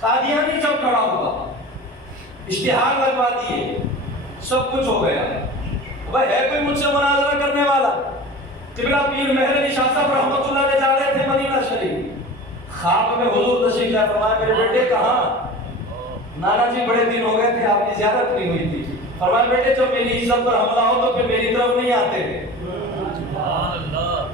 قادیانی جب کھڑا ہوا، اشتہار لگوا دیے، سب کچھ ہو گیا، بھائی ہے کوئی مجھ سے مناظرہ کرنے والا؟ قبلہ پیر مہر علی شاہ صاحب رحمۃ اللہ علیہ جا رہے تھے مدینہ شریف، خواب میں حضور تشریف لائے، فرمایا میرے بیٹے کہاں؟ نانا جی بڑے دن ہو گئے تھے آپ کی زیارت نہیں ہوئی تھی، فرمایا بیٹے جب میری عزت پر حملہ ہو تو پھر میری طرف نہیں آتے،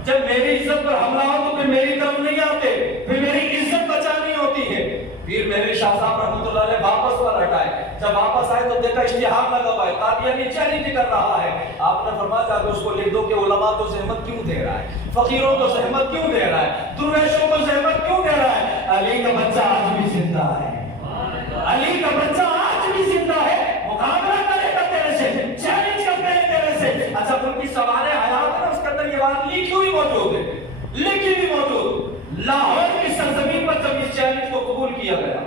جب میری عزت پر حملہ ہو تو پھر میری طرف نہیں آتے، پھر میری عزت بچانی ہوتی ہے۔ پھر میرے شاہ صاحب رحمۃ اللہ علیہ واپس پلٹ آئے، جب واپس آئے تو دیکھا اشتہار لگا ہوا ہے، قادیانی چیلنج کر رہا ہے۔ آپ نے فرمایا کہ اس کو لکھ دو کہ علماء تو زحمت کیوں دے رہا ہے، فقیروں کو زحمت کیوں دے رہا ہے، درویشوں کو زحمت کیوں دے رہا ہے؟ علی کا بچہ آج بھی زندہ ہے، علی کا بچہ آج بھی زندہ ہے، مقابلہ کرے گا تیرے سے، چیلنج کرتے ہیں تیرے سے۔ اچھا ان کی سوال حیات ہے نا، اس کے اندر یہ بات لکھی ہوئی موجود ہے، لکھی ہوئی موجود۔ لاہور کی سرزمین پر جب اس چیلنج کو قبول کیا گیا،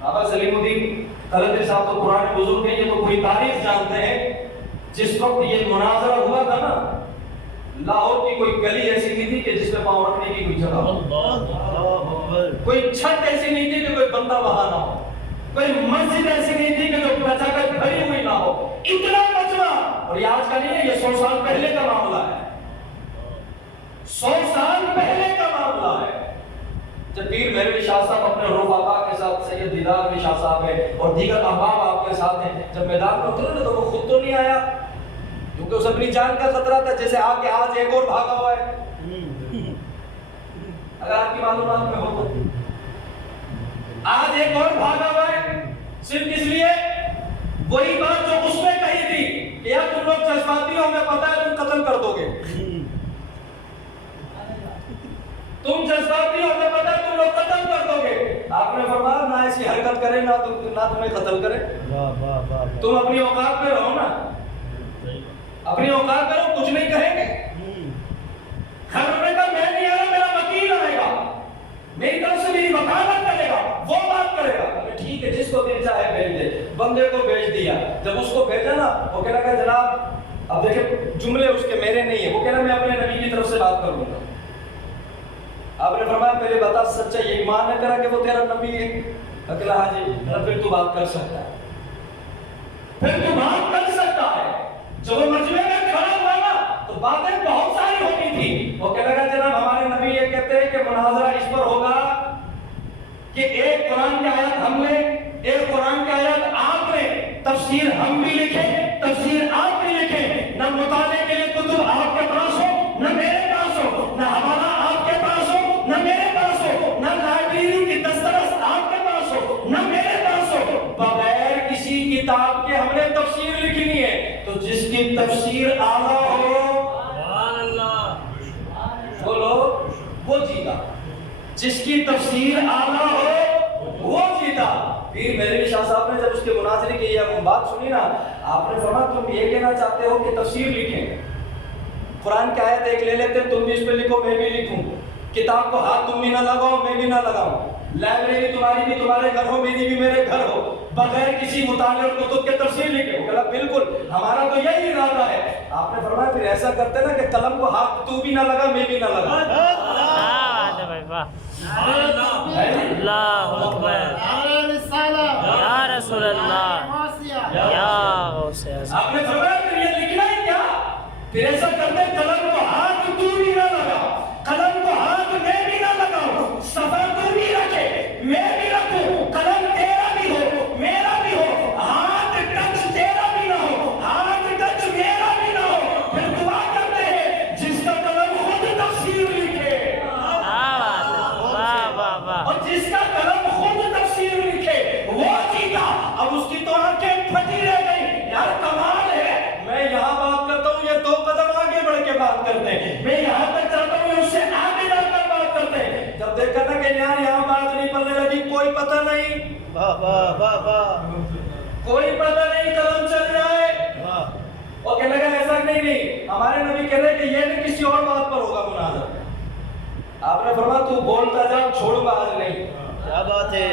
بابا سلیم الدین قلندر صاحب تو قرآن بزرگ ہیں، یہ تو کوئی تاریخ جانتے ہیں، جس وقت یہ مناظرہ ہوا تھا نا، لاہور کی کوئی گلی ایسی نہیں تھی کہ جس میں پاؤں رکھنے کی کوئی جگہ ہو، کوئی چھت ایسی نہیں تھی کہ کوئی بندہ وہاں نہ ہو، کوئی مسجد ایسی نہیں تھی کہ جو پچاکر بھری ہوئی نہ ہو، اتنا مجمع۔ اور یہ آج کا نہیں ہے، یہ 100 سال پہلے کا معاملہ ہے، 100 سال پہلے کا معاملہ ہے۔ جب پیر مہر علی شاہ صاحب اپنے رفقا کے ساتھ، سید دیدار علی شاہ صاحب ہے اور دیگر احباب آپ کے ساتھ ہیں، جب میدان میں اترے نا تو وہ خود تو نہیں آیا، کیونکہ اس اپنی جان کا خطرہ تھا، جیسے آپ کے آج ایک اور بھاگا ہوا ہے، اگر آپ کی معلومات میں ہو تو آج ایک اور بھاگا ہوا ہے، صرف اس لیے وہی بات جو اس نے کہی تھی کہ یار تم لوگ جذباتی ہو، ہمیں پتہ ہے تم قتل کر دو گے، تم جذباتی ہو، ہمیں پتہ ہے تم لوگ قتل کر دو گے۔ آپ نے فرمایا نہ ایسی حرکت کرے، نہ تمہیں قتل کرے، تم اپنی اوقات پہ رہو نا، اپنی اوقات پہ رہو، کچھ نہیں کہیں گے۔ گھر میں کہا میں نہیں آ رہا، میرا وکیل آئے گا، میری طرف سے میری وکالت کرے گا، وہ بات کرے گا۔ ٹھیک ہے جس کو دل چاہے بھیج دے، بندے کو بھیج دیا۔ جب اس کو بھیجا نا، وہ کہہ رہا کہ جناب اب دیکھیں جملے اس کے میرے نہیں ہیں، وہ کہہ رہا میں اپنے نبی کی طرف سے بات کروں گا۔ آپ نے فرمایا پہلے بتا سچا یہ ایمان ہے تیرا کہ وہ تیرا نبی ہے؟ اکلا ہاں جی۔ پھر تو بات کر سکتا ہے، پھر تو بات کر سکتا ہے۔ جب وہ مجمع میں کھڑا ہوا نا تو باتیں بہت ساری ہوتی تھی۔ وہ کہنے لگا جناب ہمارے نبی یہ کہتے ہیں کہ مناظرہ اس پر ہوگا کہ ایک قرآن کی آیت ہم لیں، ایک قرآن کی آیت آپ لیں، تفسیر ہم بھی لکھیں، تفسیر آپ بھی لکھیں، نہ مطالعے کے لیے کتب آپ کے پاس ہو، نہ میرے پاس ہو، نہ حوالہ آپ کے پاس ہو، نہ میرے پاس ہو، نہ لائبریری کی دسترس آپ کے پاس ہو، نہ میرے پاس ہو، بغیر کسی کتاب کے ہم نے تفسیر لکھنی ہے۔ تو جس کی تفسیر اعلیٰ ہو وہ لوگ وہ جیتا، جس کی تفسیر اعلیٰ ہو وہ جیتا۔ پھر میرے شاہ صاحب نے جب اس کے مناظرے کی یہ بات سنی نا، آپ نے فرمایا تم یہ کہنا چاہتے ہو کہ تفسیر لکھیں، قرآن کی آیت ایک لے لیتے ہیں، تم بھی اس پہ لکھو میں بھی لکھوں، کتاب کو ہاتھ تم بھی نہ لگاؤ میں بھی نہ لگاؤں، لائبریری تمہاری بھی تمہارے گھر ہو میری بھی میرے گھر ہو، بغیر کسی مطالعے اور کتب کے تفسیر لکھے۔ وہ کہا بالکل ہمارا تو یہی ارادہ ہے۔ آپ نے فرمایا پھر ایسا کرتے نا کہ قلم کو ہاتھ تو بھی نہ لگا میں بھی نہ لگا۔ اللہ اکبر یا رسول اللہ یا غوث اعظم۔ آپ نے فرمایا پھر یہ لکھنا ہے کیا؟ پھر ایسا کرتے قلم کو ہاتھ تو بھی نہ لگا، قلم کو ہاتھ میں بھی نہ لگاؤں، صفحہ تو بھی رکھے میں بھی رکھوں، قلم تیرا بھی ہو میرا بھی ہو، ہاتھ ٹچ تیرا بھی نہ ہو ہاتھ ٹچ میرا بھی نہ ہو۔ پھر دعا کرتے ہیں جس کا قلم خود تفسیر لکھے، اور جس کا قلم خود تفسیر لکھے وہ جیتا۔ اب اس کی تو آنکھیں پھٹی رہ گئی، یار کمال ہے، میں یہاں بات کرتا ہوں یہ 2 قدم آگے بڑھ کے بات کرتے ہیں، میں یہاں تک چاہتا ہوں اس سے آگے جا کر بات کرتے ہیں۔ جب دیکھا نا کہ یار یہاں بات نہیں پڑنے لگی، کوئی پتہ نہیں، کوئی پتہ نہیں، قلم چل جائے۔ وہ کہنے لگا ایسا نہیں، ہمارے نبی کہہ رہے کہ یہ بھی کسی اور بات پر ہوگا مناظرہ۔ آپ نے فرمایا تو بولتا جا چھوڑوں گا آج نہیں۔ کیا بات ہے،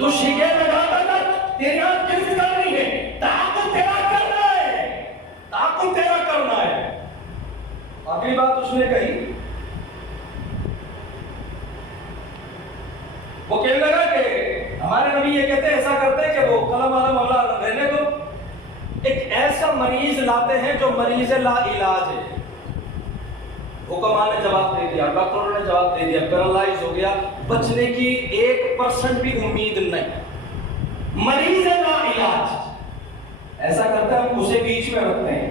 تو شیکے لگاتا تھا، تیری آنکھ کس کرنی ہے، تعاقب تیرا کرنا ہے، تعاقب تیرا کرنا ہے۔ اگلی بات اس نے کہی، وہ کہنے لگا ہمارے نبی یہ کہتے ہیں ایسا کرتے ہیں کہ وہ قلم عالم مولا رہنے دو. ایک ایسا مریض لاتے ہیں جو مریض لا علاج ہے. حکماں نے جواب دے دیا, ڈاکٹروں نے جواب دے دیا, پیرالائز ہو گیا, بچنے کی 1% بھی امید نہیں, مریض لا علاج. ایسا کرتے ہیں ہم اسے بیچ میں رکھتے ہیں,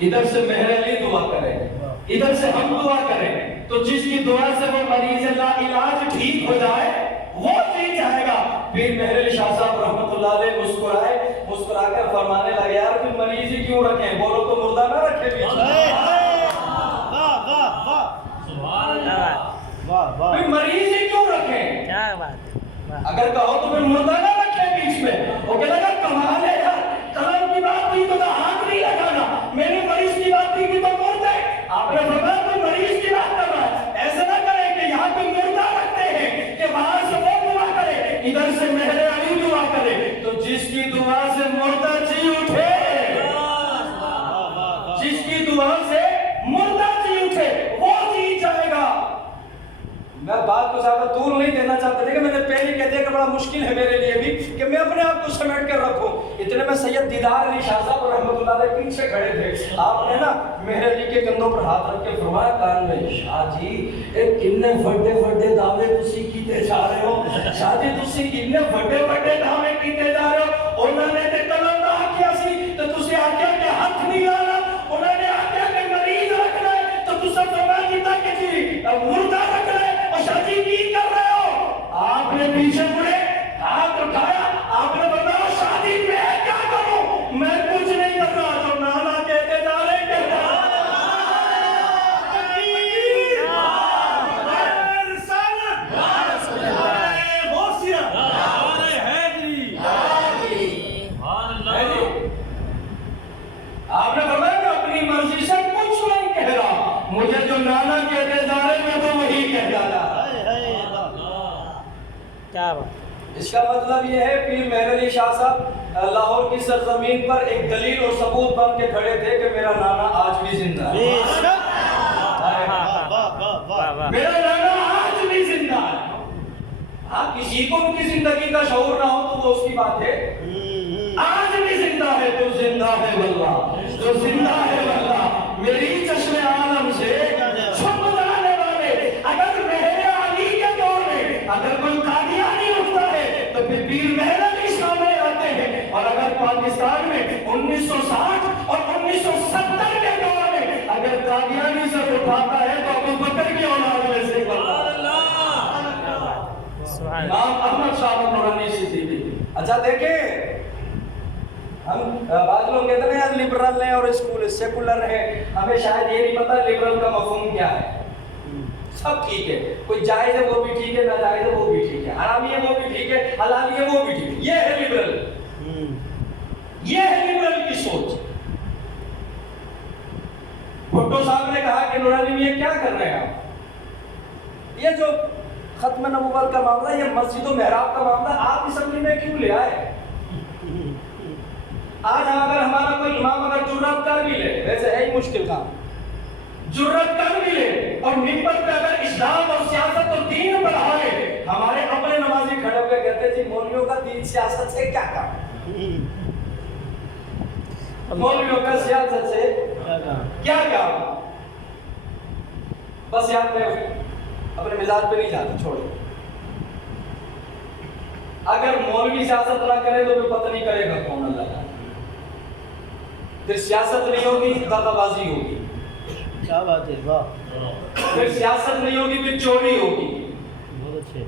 ادھر سے مہر علی دعا کریں, ادھر سے ہم دعا کریں, تو جس کی دعا سے وہ مریض لا علاج ٹھیک ہو جائے وہ جیت جائے گا. پھر مہر علی شاہ صاحب رحمۃ اللہ علیہ مسکرا کر فرمانے لگے, یار پھر مریض ہی کیوں رکھیں, بولو تو مردہ نہ رکھے بیچ میں. پھر مریض ہی کیوں رکھیں, کیا بات ہے, اگر کہو تو پھر مردہ نہ رکھیں بیچ میں. وہ کہنے لگا کمال ہے یار, قلم کی بات کی تو ہاتھ نہیں لگانا, میں نے مریض کی بات کی تو مردہ. آپ نے فرمایا کوئی مریض کی بات کر رہا ہے, ایسا نہ کرے کہ یہاں کوئی مردہ رکھتے ہیں کہ وہاں سے وہ دعا کرے, ادھر سے مہر علی دعا کرے, تو جس کی دعا سے مردہ جی اٹھے, جس کی دعا سے مردہ جی اٹھے وہ جیت جائے گا. میں بات کو زیادہ دور نہیں دینا چاہتا تھا کہ میں نے پہلے کہہ دیا کہ بڑا مشکل ہے میرے لیے بھی کہ میں اپنے آپ کو سمیٹ کر رکھوں. اتنے میں سید دیدار علی شاہ صاحب رحمۃ اللہ علیہ پیچھے کھڑے تھے. آپ نے نا مہر علی کے کندھوں پر ہاتھ رکھ کے فرمایا کان میں, شاہ جی کتنے بڑے دعوے تسی کیتے جا رہے ہو, شاہ جی تسی کتنے بڑے دعوے کیتے جا رہے ہو. انہوں نے تے کلم نہ آکھیا سی تو تسی آکھیا کہ ہاتھ نہیں لانا, انہوں نے آکھیا کہ مریض رکھنا ہے تو تسا فرمایا کیتا کہ جی مردہ رکھنا ہے. شاہ جی کی کر رہے ہو, آپ نے پیچھے مڑے ہاتھ اٹھایا, آپ نے بتایا شاہ جی میں کیا کروں, میں کچھ نہیں کر رہا, جو نانا کہتے جا رہے کہتے آپ نے فرمایا میں اپنی مرضی سے کچھ نہیں کہہ رہا, مجھے جو نانا کہتے جا رہے میں تو وہی کہہ جا رہا. کیا بات. اس کا مطلب یہ ہے پیر مہر علی شاہ صاحب لاہور کی سرزمین پر ایک دلیل اور ثبوت بن کے کھڑے تھے کہ میرا نانا آج بھی زندہ ہے, میرا نانا آج بھی زندہ ہے. ہاں کسی کو ان کی زندگی کا شعور نہ ہو تو وہ اس کی بات ہے, آج بھی زندہ ہے, تو زندہ ہے واللہ, تو زندہ ہے واللہ, میری چشم عالم سے چھپ جانے والے. اگر مہر علی کے دور میں اگر کوئی قادیانی اٹھتا ہے تو پھر پیر مہر علی سامنے آتے ہیں, اور اگر پاکستان میں 1960 اور 1970 کے دور میں اگر قادیانی سے اٹھاتا ہے تو ابو بکر کی اولاد میں سے امام احمد شاہ نورانی صدیقی. اچھا دیکھیں, ہم بعض لوگ کہتے ہیں یار لبرل ہیں اور اسکول سیکولر ہے, ہمیں شاید یہ نہیں پتا لبرل کا مفہوم کیا ہے. سب ٹھیک ہے, کوئی جائز ہے وہ بھی ٹھیک ہے, ناجائز ہے وہ بھی ٹھیک ہے, حرامی ہے وہ بھی ٹھیک ہے, حلالی ہے وہ بھی ٹھیک ہے, یہ ہے لبرل, یہ ہے لبرل کی سوچ. بھٹو صاحب نے کہا کہ نورانی یہ کیا کر رہے ہیں آپ, یہ جو ختم نبوت کا معاملہ, یہ مسجد و محراب کا معاملہ آپ اسمبلی میں کیوں لے آئے. آج اگر ہمارا کوئی امام اگر جرات کر بھی لے, ویسے ہے ہی مشکل کام, جرات کر بھی لے اور منبر پہ اگر اسلام اور سیاست اور دین پڑھائے, ہمارے اپنے نمازی کھڑے ہوئے کہتے تھے مولویوں کا دین سیاست سے کیا کام, مولویوں کا سیاست سے کیا کام. بس یاد میں اپنے مزاج پہ نہیں جاتا, چھوڑو. اگر مولوی سیاست نہ کرے تو پھر پتہ نہیں کرے گا کون اللہ جانے. پھر سیاست نہیں ہوگی دغا بازی ہوگی, کیا بات ہے, واہ. پھر سیاست نہیں ہوگی پھر چوری ہوگی, بہت اچھے.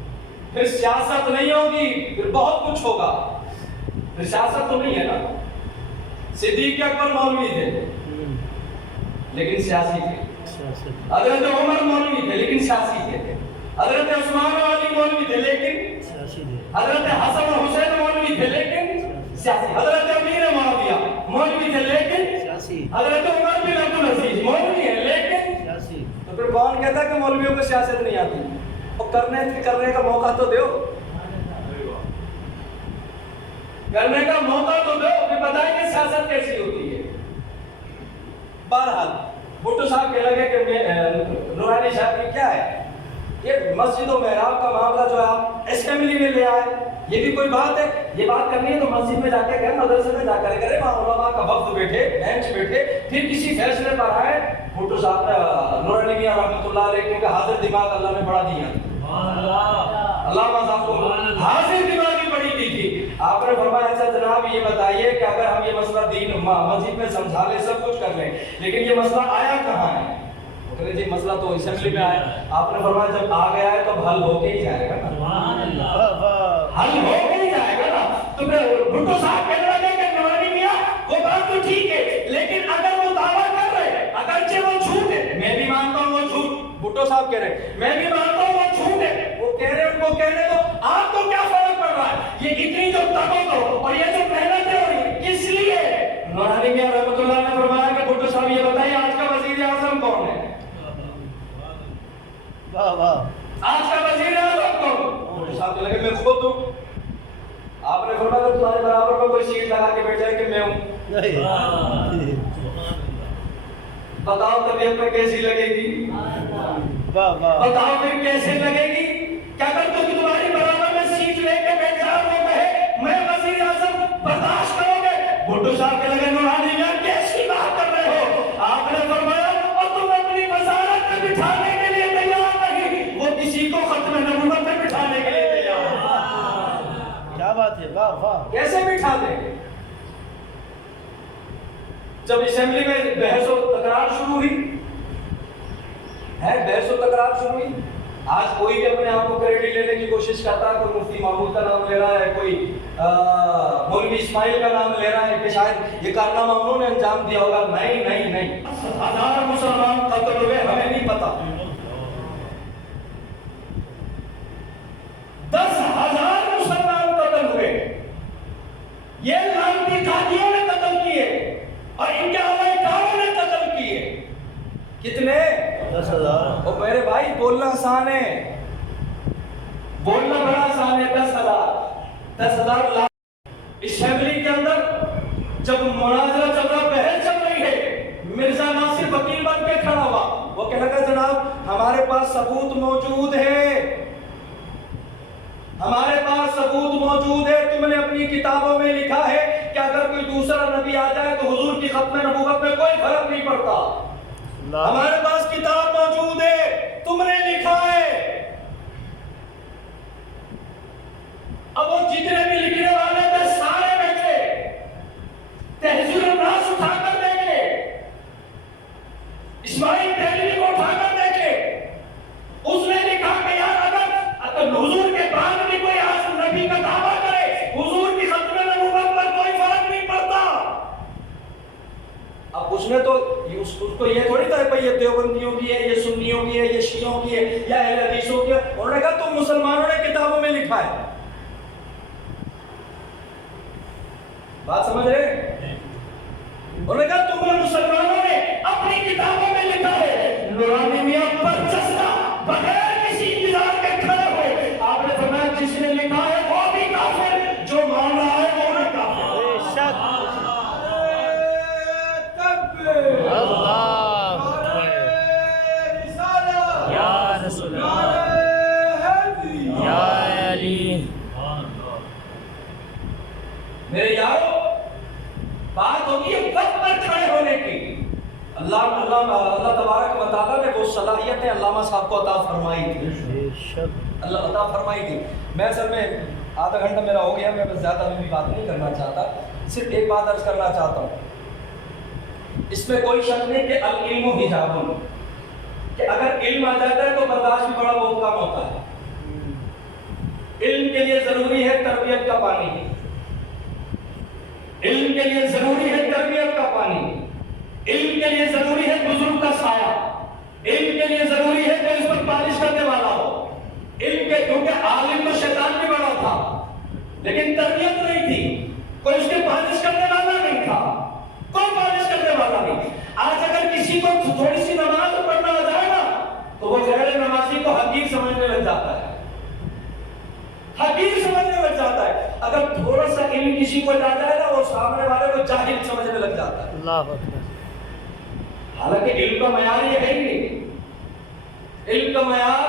پھر سیاست نہیں ہوگی پھر بہت کچھ ہوگا. پھر سیاست تو نہیں ہے نا. صدیق اکبر مولوی تھے لیکن سیاسی تھے, حضرت عمر مولوی تھے لیکن سیاسی تھے, حضرت عثمان علی مولوی تھے لیکن سیاسی تھے, حضرت حسن و حسین مولوی تھے لیکن سیاسی, حضرت امیر معاویہ مولوی تھے لیکن سیاسی, حضرت عمر بن عبد العزیز مولوی ہیں لیکن سیاسی. تو پھر کون کہتا ہے کہ مولویوں کو سیاست نہیں آتی, اور کرنے کا موقع تو دو, کرنے کا موقع تو دو, پھر بتائیں کہ سیاست کیسی ہوتی ہے. بہرحال بھٹو صاحب کہنے لگے کہ نورانی صاحب کی کیا ہے, یہ مسجد و محراب کا معاملہ جو ہے آپ اسمبلی میں لے آئے، یہ بھی کوئی بات ہے؟ یہ بات کرنی ہے تو مسجد میں جا کے کریں، مدرسے میں جا کر کریں، وہاں علماء کا وفد بیٹھے، بینچ بیٹھے، پھر کسی فیصلے پر آئے۔ بھٹو صاحب نے نورانی میاں رحمۃ اللہ علیہ کیونکہ حاضر دماغ اللہ نے بڑھا دیا، علامہ صاحب کو حاضر دماغی بڑی دی تھی۔ آپ نے فرمایا اچھا جناب یہ بتائیے کہ اگر ہم یہ مسئلہ دین مسجد میں سمجھا لیں، سب کچھ کر لیں، لیکن یہ مسئلہ آیا کہاں ہے؟ وہ کہتے جی مسئلہ تو اسمبلی میں آیا۔ آپ نے فرمایا جب آ گیا ہے تو حل ہو کے ہی جائے گا نا، حل ہو کے ہی جائے گا نا۔ تو بھٹو صاحب کہنے لگے کہ نورانی میاں وہ بات تو ٹھیک ہے، لیکن اگر وہ دعویٰ کر رہے اگرچہ وہ جھوٹ ہے، میں بھی مانتا ہوں وہ جھوٹ، بھٹو صاحب کہہ رہے میں بھی مانتا ہوں وہ جھوٹ ہے، وہ کہہ رہے ان کو کہنے دو، آپ کو کیا فرق پڑ رہا ہے؟ یہ اتنی جو تکو اور یہ جو محنت ہو رہی کس لیے؟ نورانی میاں رحمۃ اللہ نے فرمایا کہ بھٹو صاحب یہ بتائیے آج کا وزیر اعظم کون ہے؟ واہ واہ، آج کا وزیر اعظم کون؟ بھٹو صاحب کے لگے میں خود ہوں۔ آپ نے فرمایا کہ تمہارے برابر میں کوئی سیٹ لگا کے بیٹھ جائے کہ میں ہوں، بتاؤ طبیعت میں کیسی لگے گی؟ بتاؤ پھر کیسے لگے گی؟ کیا اگر تمہاری برابر میں سیٹ لے کے بیٹھ جاؤ وہ کہے میں وزیر اعظم، برداشت کرو گے؟ بھٹو صاحب کے لگے نورانی میاں کیسی بات کر رہے ہو؟ آپ نے فرمایا اور تم اپنی وزارت میں بٹھانے کے لیے تیار نہیں، وہ کسی کو ختم نبوت میں بٹھانے کے لیے تیار ہے۔ کیا بات ہے، واہ واہ، کیسے بٹھا دیں گے؟ جب اسمبلی میں بحث و تکرار شروع ہوئی ہے، بحث و تکرار شروع ہوئی، آج کوئی بھی اپنے آپ کو کریڈٹ لینے کی کوشش کرتا ہے، کوئی مفتی محمود کا نام لے رہا ہے، کوئی مولوی اسماعیل کا نام لے رہا ہے کہ شاید یہ کارنامہ انہوں نے انجام دیا ہوگا۔ نہیں نہیں نہیں، 10,000 مسلمان قتل ہوئے ہمیں نہیں پتا، 10,000 مسلمان قتل ہوئے، یہ لعنتی قاضیوں نے قتل کیے اور ان کے عوائداروں نے قتل کیے۔ کتنے؟ 10,000۔ اور میرے بھائی بولنا آسان ہے، بولنا بڑا آسان ہے۔ 10,000 اسمبلی کے اندر جب مناظرہ چل رہا، بحث چل رہی ہے، مرزا ناصر وکیل بن کے کھڑا ہوا، وہ کہنے لگا جناب ہمارے پاس ثبوت موجود ہے، ہمارے پاس ثبوت موجود ہے، تم نے اپنی کتابوں میں لکھا ہے کہ اگر کوئی دوسرا نبی آ جائے تو حضور کی ختم نبوت میں کوئی فرق نہیں پڑتا، ہمارے پاس کتاب موجود ہے، تم نے لکھا ہے۔ اب وہ جتنے بھی لکھنے والے تھے سارے بیٹھے، تہذیب الناس اٹھا کر دیکھے، اسماعیل دہلوی کو اٹھا کر دیکھے، اس نے لکھا کہ یار اگر حضور کے بعد بھی کوئی نبی کا دعویٰ کرے، حضور کی ختم نبوت پر کوئی فرق نہیں پڑتا۔ اب اس نے تو اس کو یہ تھوڑی تھا کہ یہ دیوبندیوں کی ہے، یہ سنیوں کی ہے، یہ شیعوں کی ہے یا اہل حدیثوں کی ہے، انہوں نے کہا تم مسلمانوں نے کتابوں میں لکھا ہے۔ بات سمجھ رہے؟ انہوں نے کہا تم مسلمانوں نے اپنی کتابوں میں لکھا ہے۔ نورانی میاں برجستہ بغیر کسی انتظار کے کھڑے ہوئے، آپ نے فرمایا جس نے لکھا ہے وہ بھی کافر، جو مان رہا ہے وہ بھی کافر۔ بے شک، یا رسول اللہ، یا علی۔ میرے یارو بات ہوگی ہے وقت پر کھڑے ہونے کی۔ اللہ تبارک و تعالیٰ نے وہ صلاحیتیں علامہ صاحب کو عطا فرمائی تھی، اللہ عطا فرمائی تھی۔ میں اصل میں آدھا گھنٹہ میرا ہو گیا، میں بس زیادہ بھی بات نہیں کرنا چاہتا، صرف ایک بات عرض کرنا چاہتا ہوں، اس میں کوئی شک نہیں کہ العلم حجاب، کہ اگر علم آ جاتا ہے تو برداشت بھی بڑا بہت کم ہوتا ہے۔ علم کے لیے ضروری ہے تربیت کا پانی، علم کے لیے ضروری ہے تربیت کا پانی، علم کے لیے ضروری ہے بزرگ کا سایہ، علم کے لیے ضروری ہے کہ اس پر پالش کرنے والا ہو، علم کے، کیونکہ عالم تو شیطان بھی بڑا تھا لیکن تربیت نہیں تھی، کوئی اس کے پالش کرنے والا نہیں تھا، کوئی پالش کرنے والا نہیں۔ آج اگر کسی کو تھوڑی سی نماز پڑھنا آ جائے نا تو وہ غیر نمازی کو حقیر سمجھنے لگ جاتا ہے، حقیر سمجھنے لگ جاتا ہے۔ اگر تھوڑا سا علم کسی کو جا جائے نا وہ سامنے والے کو جاہل سمجھنے لگ جاتا ہے۔ اللہ اکبر۔ حالانکہ علم کا معیار یہ ہے ہی نہیں، علم کا معیار